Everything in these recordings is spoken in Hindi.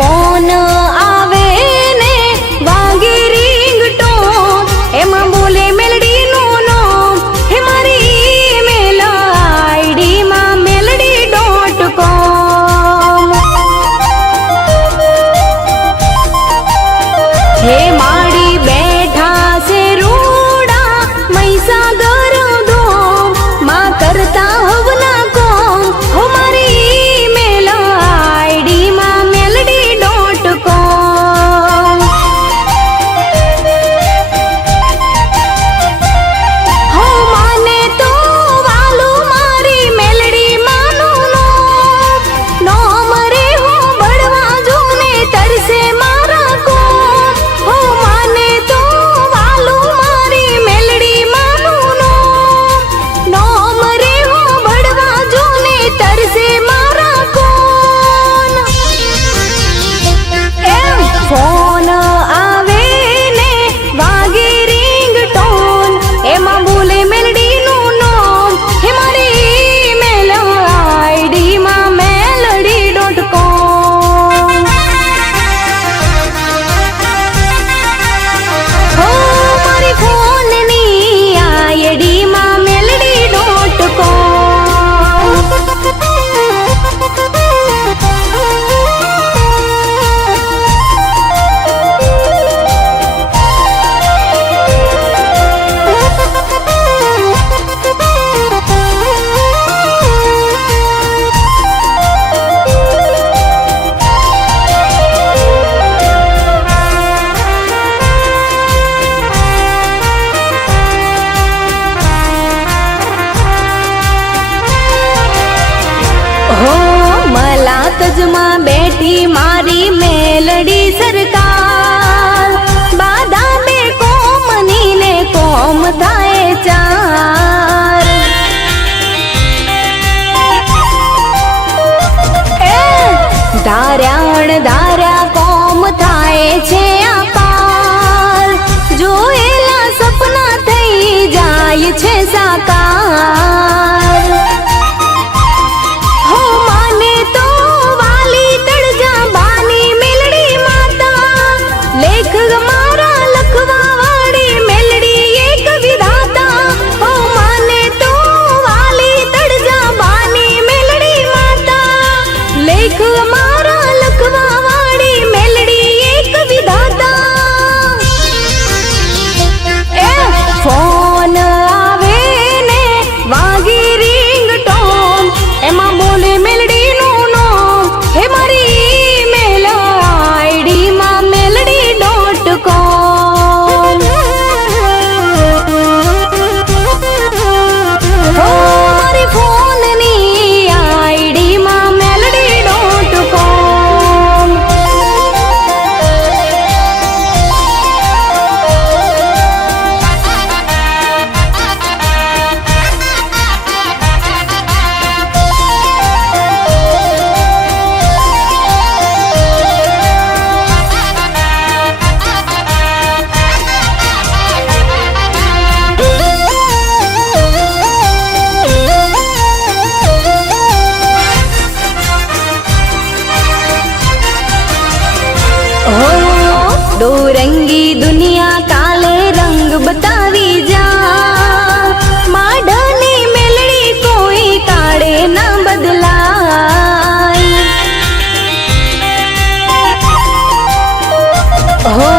फोन आवे ने वागी रिंगटोन एमा बोले मेलडी नो नाम हे मारी ईमेल आईडी मा melody.com हे माड़ी बैठा से रूड़ा मैसा गरो दो मां करता हवना को हो मारी ईमेल आईडी मा melody.com हो माने तो वालू मारी मेलडी मानो नो मरे हो बड़वा जोने तरसे मारा को हो माने तो वालू मारी मेलडी मानो नो मरे हो बड़वा जोने तरसे मारा को फोन आवे ने वागी रिंगटोन एमा बोले मेलडी नो नाम हे मारी ईमेल आईडी मा melody.com हो मारी फोन नी आईडी मा हो मला तजमा बैठी मारी मेलडी सरकार बाधा में कोमनी ने कोम थाए चार धार्या धार्या कोम थाए छे आकार जोएला सपना थई जाय छे साकार हो माने तो वाली तड़जा बानी मेलडी माता लेख मारा लखवा वाड़ी मेलडी एक विधाता हो माने तो वाली तड़जा बानी मेलडी माता लेख मारा लखवा वाड़ी मेलडी एक विधाता फोन आवे ने वागी रिंगटोन एमा बोले मेलडी नो नाम हे मारी ईमेल आईडी मा melody.com हो मारी फोन नी आईडी मा melody.com हो डोरंगी दुनिया काले रंग बतावी जा माडनी मेलडी कोई काड़े ना बदलाय हो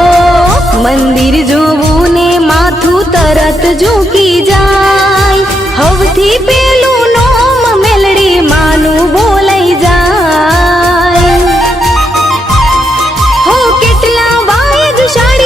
मंदिर जोवू ने माथू तरत झूकी जाय हवथी पेलू नोम मेलडी मानू बोलाई जाय हो કેટલા વાયગ શાળી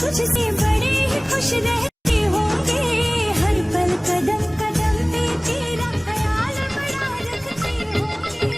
तुझसे बड़े ही खुश रहते होंगे हर पल कदम कदम पे तेरा ख्याल बड़ा रखते होंगे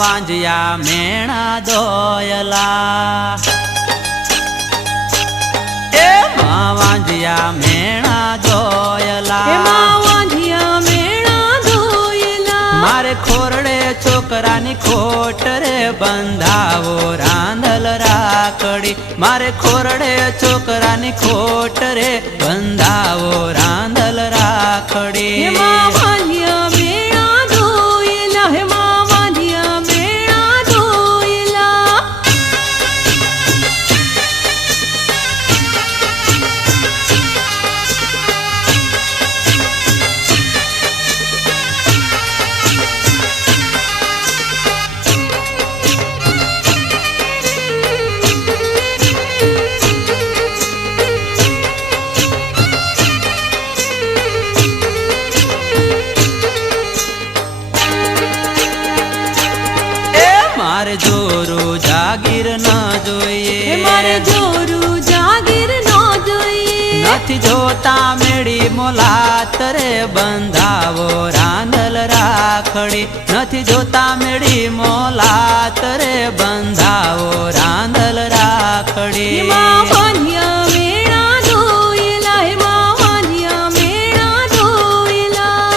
વાંજિયા મેણા દોયલા એ માં વાંજિયા મેણા દોયલા એમાં વાંઢિયા મેણા ધોયેલા મારે ખોરડે છોકરાની ખોટ રે બંધાવો રાંધલ રાખડી મારે ખોરડે છોકરાની ખોટ રે બંધાવો રાંધલ રાખડી એમાં વાંઢિયા મેણા ધોયેલા એમાં વાંઢિયા મેણા ધોયેલા મારે જોરું જાગીર ન જોઈએ મારે જોરું જાગીર ન જોઈએ નથી જોતા મેળી મોલાત રે બંધાવો રાંધલ રાખડી નથી જોતા મેળી મોલાત રે બંધાવો રાંધલ રાખડી એમાં વાંઢિયા મેણા ધોયેલા એમાં વાંઢિયા મેણા ધોયેલા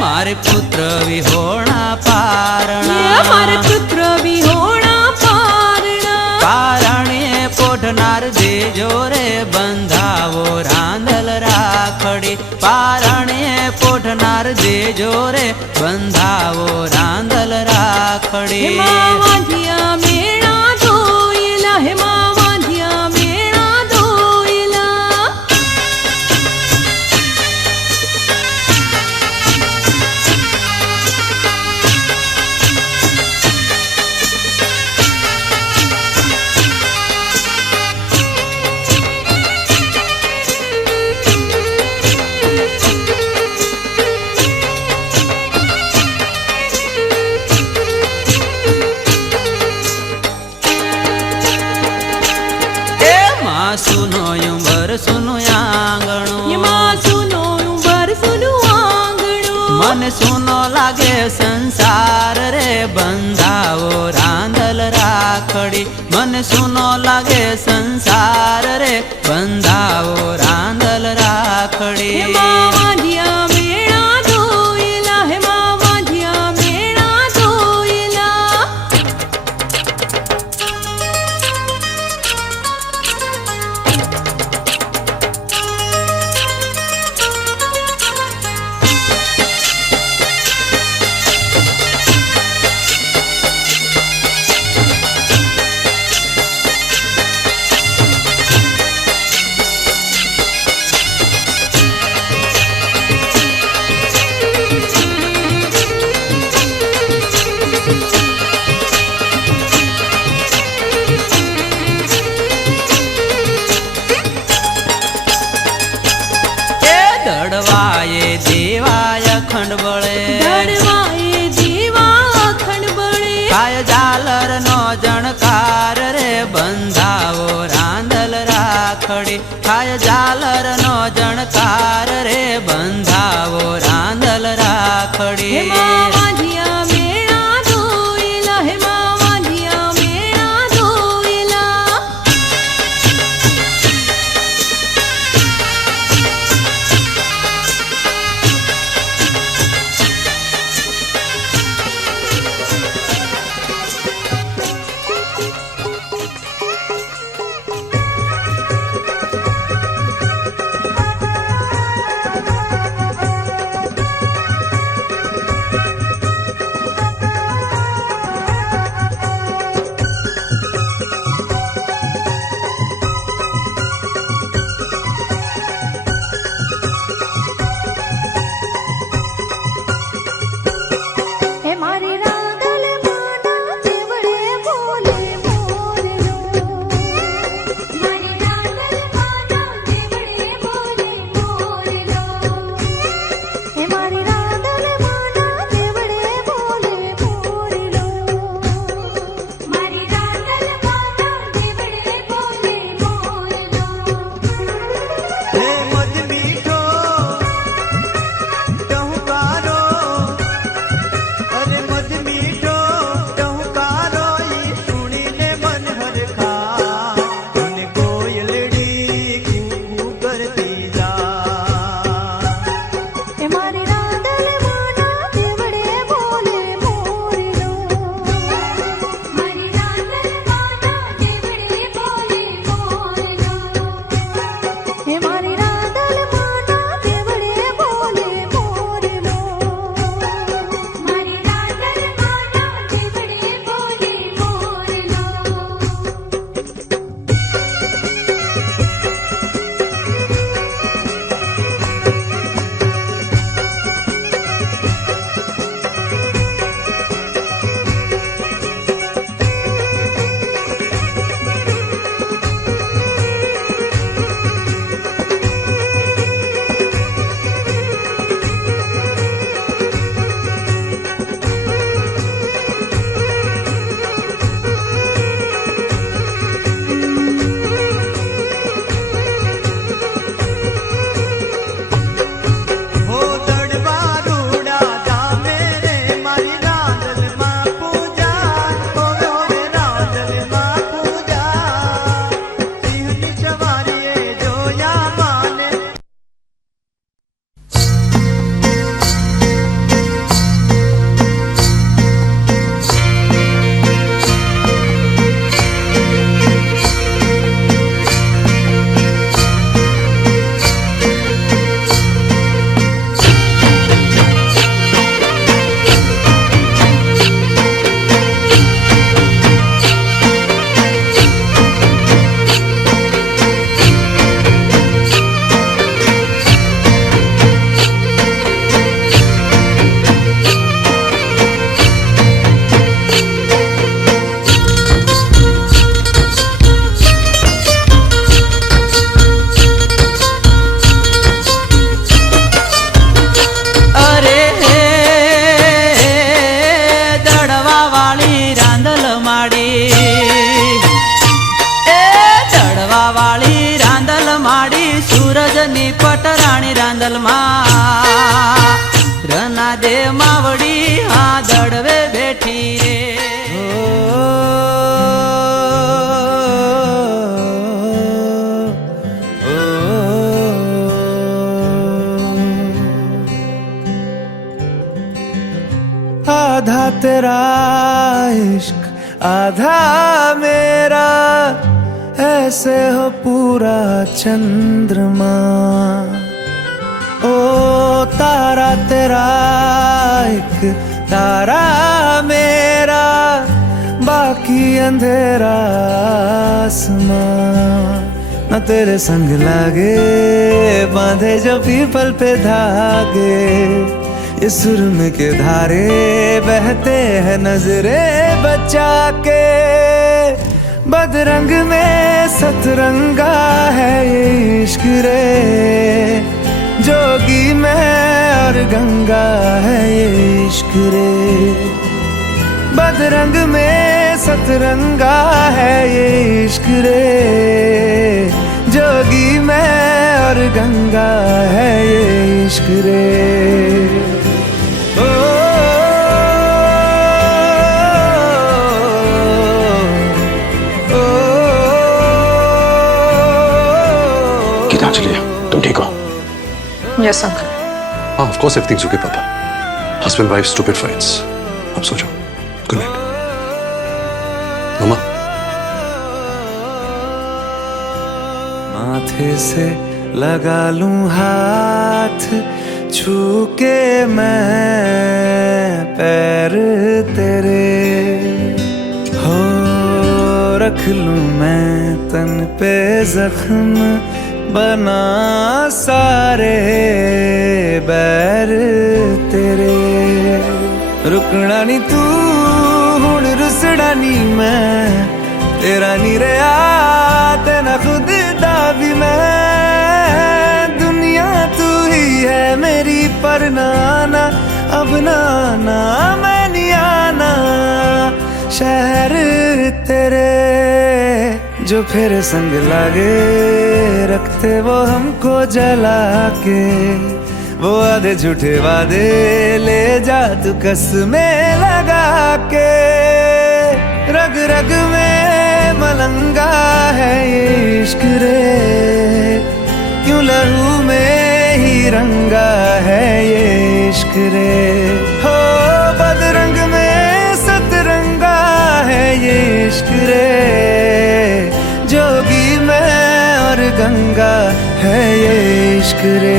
મારે પુત્ર વિહોણા એ પારણા મારે પુત્ર વિહોણા પારણા પારણે પોઢનાર દેજો રે બંધાવો રાંધલ રાખડી પારણે પોઢનાર દેજો રે બંધાવો રાંધલ રાખડી એમાં વાંઢિયા મેણા ધોયેલા એમાં વાંઢિયા મેણા ધોયેલા સુનો યુંબર સુનું આંગણું એમાં સુનો ઉંબર સુનું આંગણું મને સુનો લાગે સંસાર રે બંધાવો રાંધલ રાખડી મને સુનો લાગે સંસાર રે બંધાવો રાંધલ રાખડી એમાં વાંઢિયા મેણા ધોયેલા એમાં વાંઢિયા મેણા ધોયેલા દડવાએ દેવાય અખંડ બળે દડવાએ જીવા અખંડ બળે કાય ઝાલર નો જણકાર રે બંધાવો રાંધલ રાખડી કાય ઝાલર નો જણકાર રે બંધાવો રાંધલ રાખડી એમાં વાંઢિયા મેણા ધોયેલા એમાં વાંઢિયા મેણા ધોયેલા जैसे हो पूरा चंद्रमा। ओ तारा तेरा एक तारा मेरा, बाकी अंधेरा आसमां। न तेरे संग लागे बांधे जो पीपल पे धागे, इस सुरम के धारे बहते हैं नजरे बचा के। बदरंग में सतरंगा है ये इश्क रे, जोगी में और गंगा है ये इश्क रे। बदरंग में सतरंगा है ये इश्क रे, जोगी में और गंगा है ये इश्क रे। गीतांजलि, तुम ठीक हो? Yes uncle. हाँ, ऑफ कोर्स एवरीथिंग्स ओके पापा। Husband wife stupid fights. अब सो जाओ। Good night. मामा। माथे से लगा लूं हाथ, छू के मैं पैर तेरे, हो रख लूं मैं तन पे जख्म, बना सारे बैर तेरे। रुकना नी तू हुण रुसड़ा नी मैं, तेरा नी रहा तेना खुद दा भी मैं। दुनिया तू ही है मेरी पर ना आना, अब ना आना मैं नहीं आना। शहर तेरे जो फिर संग लागे, रखते वो हमको जला के। वो आधे झूठे वादे ले जा तू कसमें लगा के। रग रग में मलंगा है ये इश्क रे, क्यों लहू में ही रंगा है ये इश्क रे। हो बदरंग में सतरंगा है ये इश्क रे, जोगी में और गंगा है ये इश्क रे।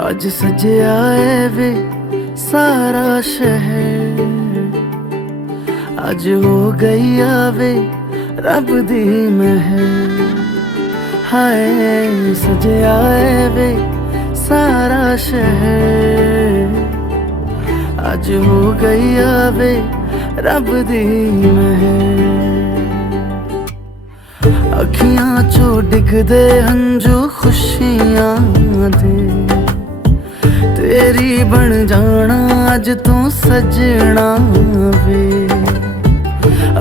आज सजया है वे सारा शहर, आज हो गई आवे रब दी महर। हाय सजया है वे सारा शहर, आज हो गई आवे रब दी महर। अखियां चो डिगदे हंजू खुशियां दे, तेरी बन जाना अज तू सजना वे।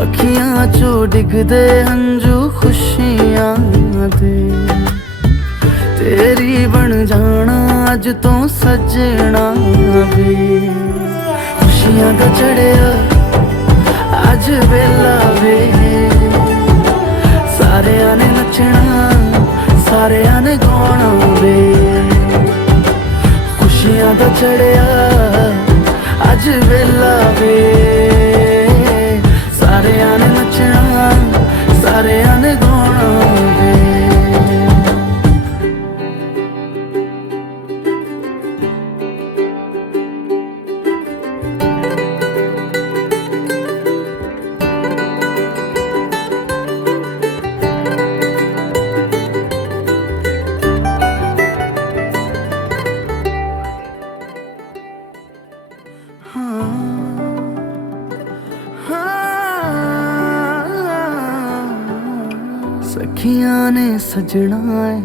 अखियां चो डिगदे हंजू खुशियां दे, तेरी बन जाना अज तू सजना वे। खुशियां तो चढ़िया अज वेला वे, सारे ने नचना सारे ने गाना वे। खुशियां दा चढ़िया अज वेला वे, सारे ने नचना सारे ने गाना वे। सखियां ने सजना है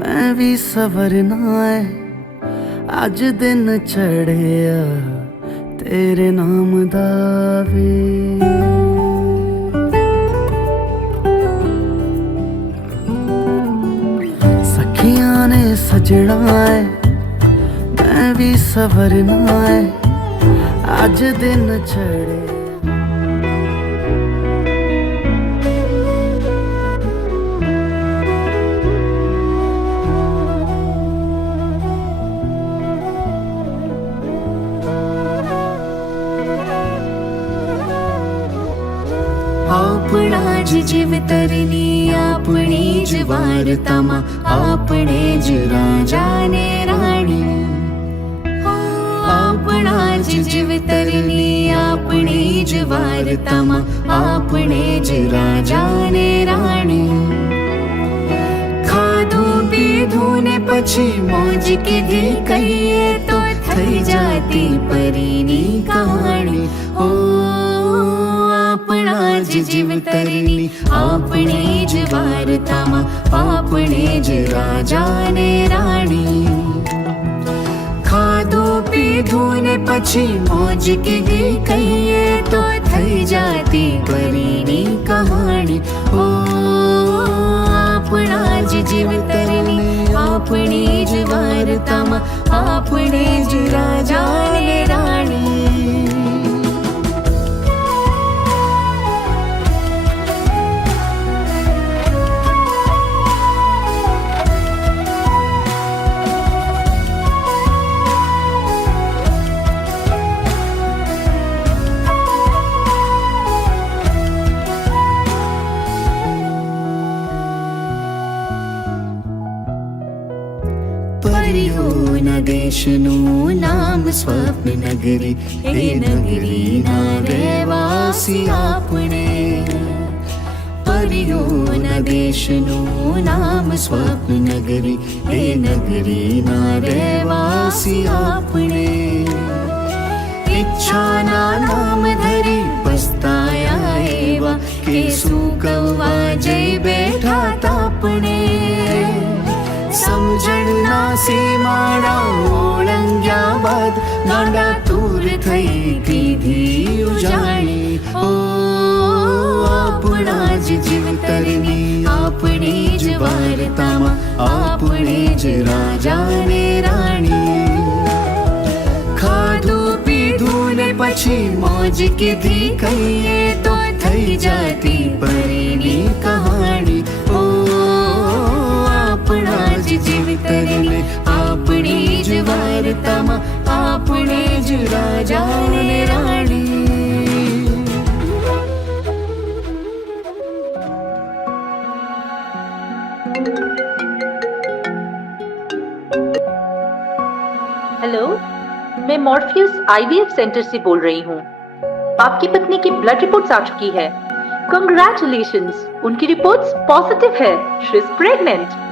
मैं भी सवरना है, अज दिन चढ़िया तेरे नाम दा वे। सजना है मैं भी सवरना है आज दिन चढ़े आपणा जीव तरणी आपणी ज वार्तामा आपणे ज राजा ने राणी आपणा जीव तरणी आपणी ज वार्तामा आपणे ज राजा ने राणी खाधू पीधू ने પછી મોજ કીધી કહીએ તો થઈ જાતી પરીની કહાણી ઓ આપણા જ જીવ તરની આપણે જ વાર્તામાં આપણે જ રાજા ને રાણી ખાધું પીધું ને પછી મોજ કીધી કહીએ તો થઈ જાતી પરીની કહાણી ઓ આપણા જ જીવ તરની આપણી જ વાર્તામાં આપણે જ રાજા ને રાણી પરિયોના દેશનું નામ સ્વપ્ન નગરી એ નગરીના રહેવાસી આપણે પરિયોના દેશનું નામ સ્વપ્ન નગરી એ નગરીના રહેવાસી આપણે ઈચ્છાના નામ ધરી પસ્તાયા એવા કે શું કવા જઈ બેઠા તાપણે સમજણના સીમાડા ઓળંગ્યા બાદ ગાંડા તૂર થઈ દીધી ઉજાણી ઓ આપણા જ જીવ તરની આપણી જ વાર્તામાં આપણે જ રાજા ને રાણી ખાધું પીધું ને પછી મોજ કીધી કહીએ તો થઈ જાતી પરીની કહાણી ઓ જીવ તરીને આપણી જ વાર્તામાં આપણે જ રાજા ને રાણી हेलो मैं मॉर्फियस आईवीएफ सेंटर से बोल रही हूँ आपकी पत्नी की ब्लड रिपोर्ट्स आ चुकी है कंग्रेचुलेशंस उनकी रिपोर्ट्स पॉजिटिव है शी इज प्रेग्नेंट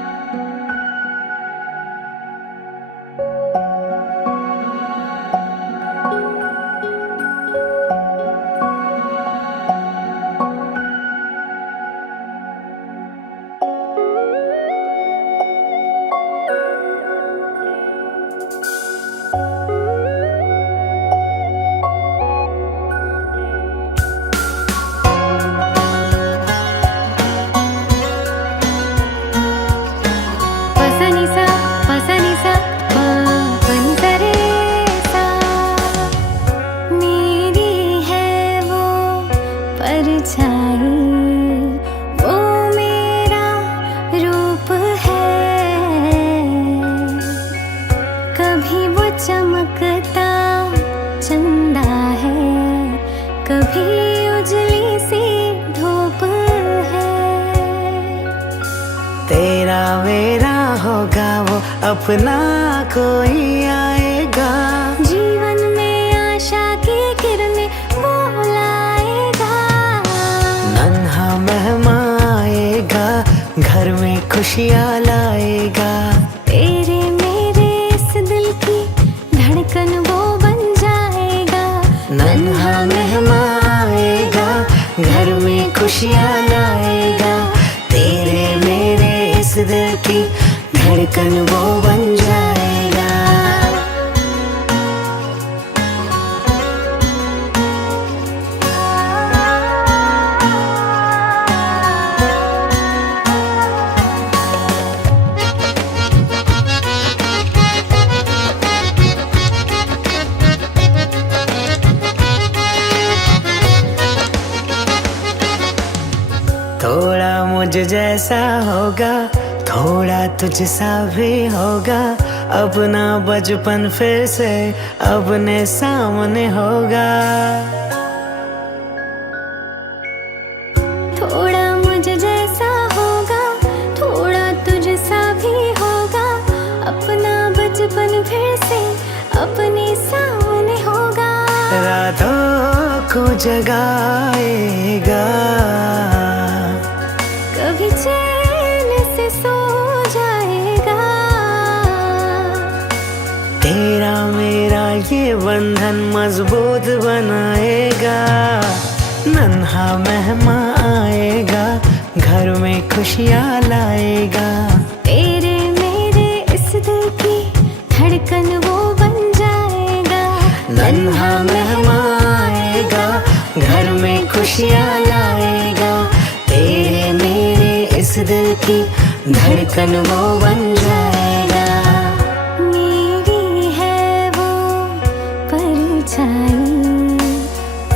अपना कोई आएगा जीवन में आशा की किरणें वो लाएगा नन्हा मेहमान आएगा घर में खुशियाँ लाएगा तेरे मेरे इस दिल की धड़कन वो बन जाएगा नन्हा मेहमान आएगा घर में खुशियाँ लाएगा तेरे मेरे इस दिल की धड़कन वो बन जाएगा जैसा होगा, थोड़ा तुझसा भी होगा, अपना बचपन फिर से अपने सामने होगा। थोड़ा मुझ जैसा होगा, थोड़ा तुझसा भी होगा, अपना बचपन फिर से अपने सामने होगा। रातों को जगाएगा, कभी चैन से सो जाएगा। तेरा मेरा ये बंधन मजबूत बनाएगा। नन्हा मेहमा आएगा, घर में खुशियाँ लाएगा। तेरे मेरे इस दिल की धड़कन वो बन जाएगा। नन्हा मेहमा आएगा, घर में खुशियाँ लाएगा। तेरे मेरे इस दिल की धड़कन वो बन जाएगा। मेरी है वो परछाई,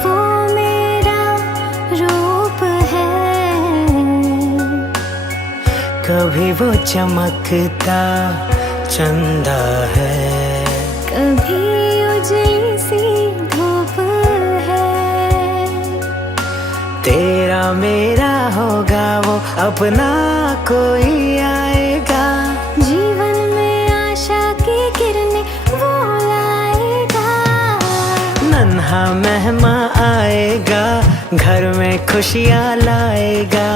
वो मेरा रूप है। कभी वो चमकता चंदा है, कभी उजली सी धूप है। तेरा मेरा होगा वो अपना कोई आएगा। जीवन में आशा की किरणें वो लाएगा। नन्हा मेहमा आएगा, घर में खुशियाँ लाएगा।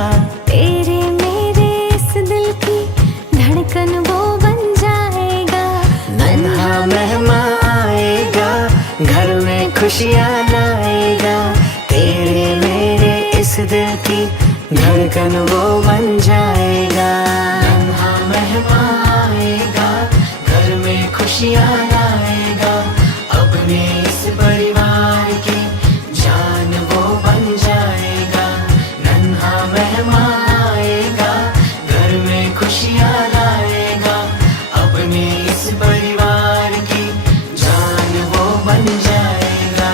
तेरे मेरे इस दिल की धड़कन वो बन जाएगा। नन्हा मेहमा आएगा, घर में खुशियाँ लाएगा। तेरे मेरे इस दिल की धड़कन वो बन जाएगा। नन्हा मेहमा आएगा, घर में खुशियाँ लाएगा। अपने इस परिवार की जान वो बन जाएगा। नन्हा मेहमा आएगा, घर में खुशियाँ लाएगा। अपने इस परिवार की जान वो बन जाएगा।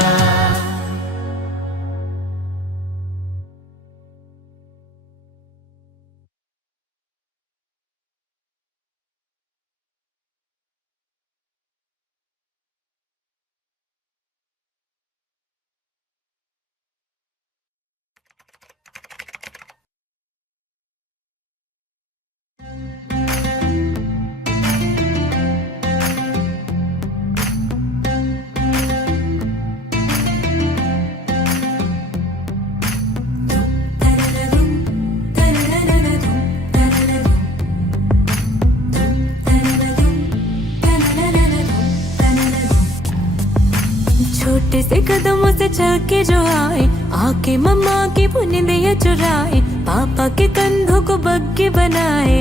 छोटे से कदमों से जाके जो आए, आके मम्मा की बुनियां चुराए, पापा के कंधों को बग्गे बनाए।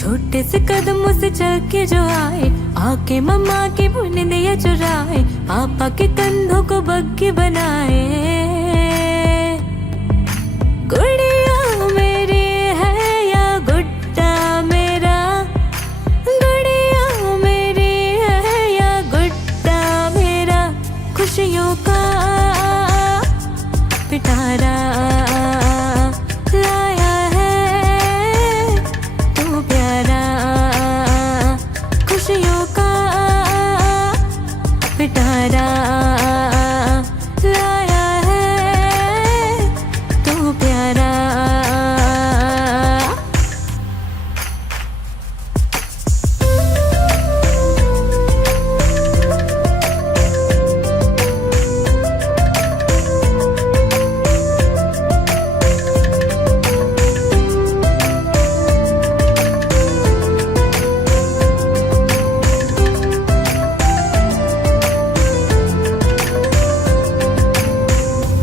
छोटे से कदमों से जाके जो आए, आके मम्मा की बुनियां चुराए, पापा के कंधों को बग्गे बनाए। गुड़िया मेरी है या गुड्डा मेरा, गुड़िया मेरी है या गुड्डा मेरा, खुशियों का पिटारा लाया है तू प्यारा। खुशियों का पिटारा लाया है तू प्यारा।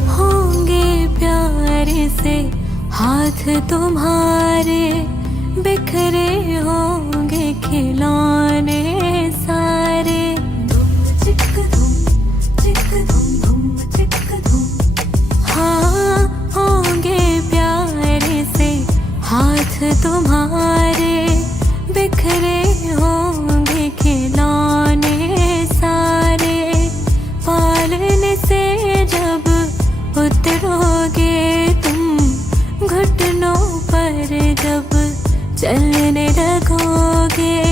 होंगे प्यारे से हाथ तुम्हारे, बिखरे होंगे खिलौने सारे। धूम चिक धूम धूम चिक धूम। हाँ होंगे प्यारे से हाथ तुम्हारे, बिखरे होंगे खिलौने सारे। पालने से जब उतरोगे तुम के